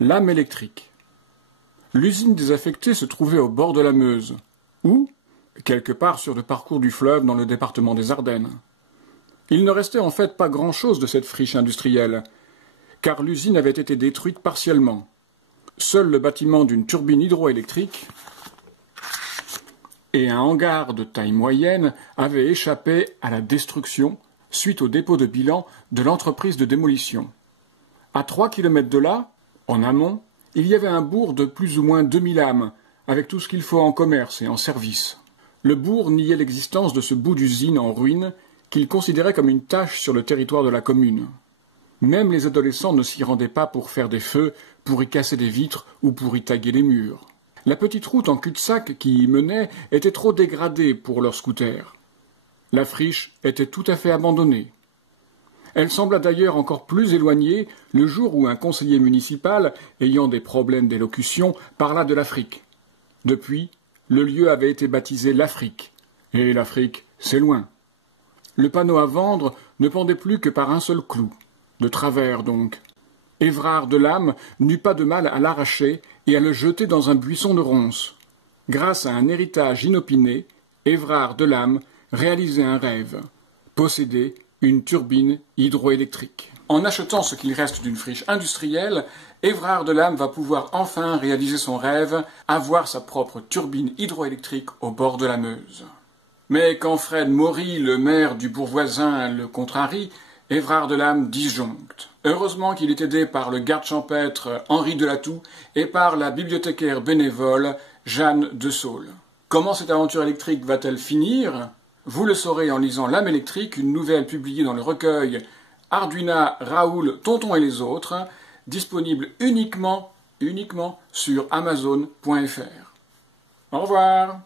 Lame électrique. L'usine désaffectée se trouvait au bord de la Meuse, ou quelque part sur le parcours du fleuve dans le département des Ardennes. Il ne restait en fait pas grand-chose de cette friche industrielle, car l'usine avait été détruite partiellement. Seul le bâtiment d'une turbine hydroélectrique et un hangar de taille moyenne avaient échappé à la destruction suite au dépôt de bilan de l'entreprise de démolition. À 3 kilomètres de là, en amont, il y avait un bourg de plus ou moins 2000 âmes, avec tout ce qu'il faut en commerce et en service. Le bourg niait l'existence de ce bout d'usine en ruine qu'il considérait comme une tache sur le territoire de la commune. Même les adolescents ne s'y rendaient pas pour faire des feux, pour y casser des vitres ou pour y taguer les murs. La petite route en cul-de-sac qui y menait était trop dégradée pour leur scooter. La friche était tout à fait abandonnée. Elle sembla d'ailleurs encore plus éloignée le jour où un conseiller municipal, ayant des problèmes d'élocution, parla de l'Afrique. Depuis, le lieu avait été baptisé l'Afrique. Et l'Afrique, c'est loin. Le panneau à vendre ne pendait plus que par un seul clou. De travers, donc. Évrard de Lame n'eut pas de mal à l'arracher et à le jeter dans un buisson de ronces. Grâce à un héritage inopiné, Évrard de Lame réalisait un rêve. Posséder une turbine hydroélectrique. En achetant ce qu'il reste d'une friche industrielle, Évrard de Lame va pouvoir enfin réaliser son rêve, avoir sa propre turbine hydroélectrique au bord de la Meuse. Mais quand Fred Maury, le maire du bourg voisin, le contrarie, Évrard de Lame disjoncte. Heureusement qu'il est aidé par le garde champêtre Henri Delatoux et par la bibliothécaire bénévole Jeanne de Saule. Comment cette aventure électrique va-t-elle finir ? Vous le saurez en lisant Lame électrique, une nouvelle publiée dans le recueil Arduina, Raoul, Tonton et les autres, disponible uniquement sur Amazon.fr. Au revoir.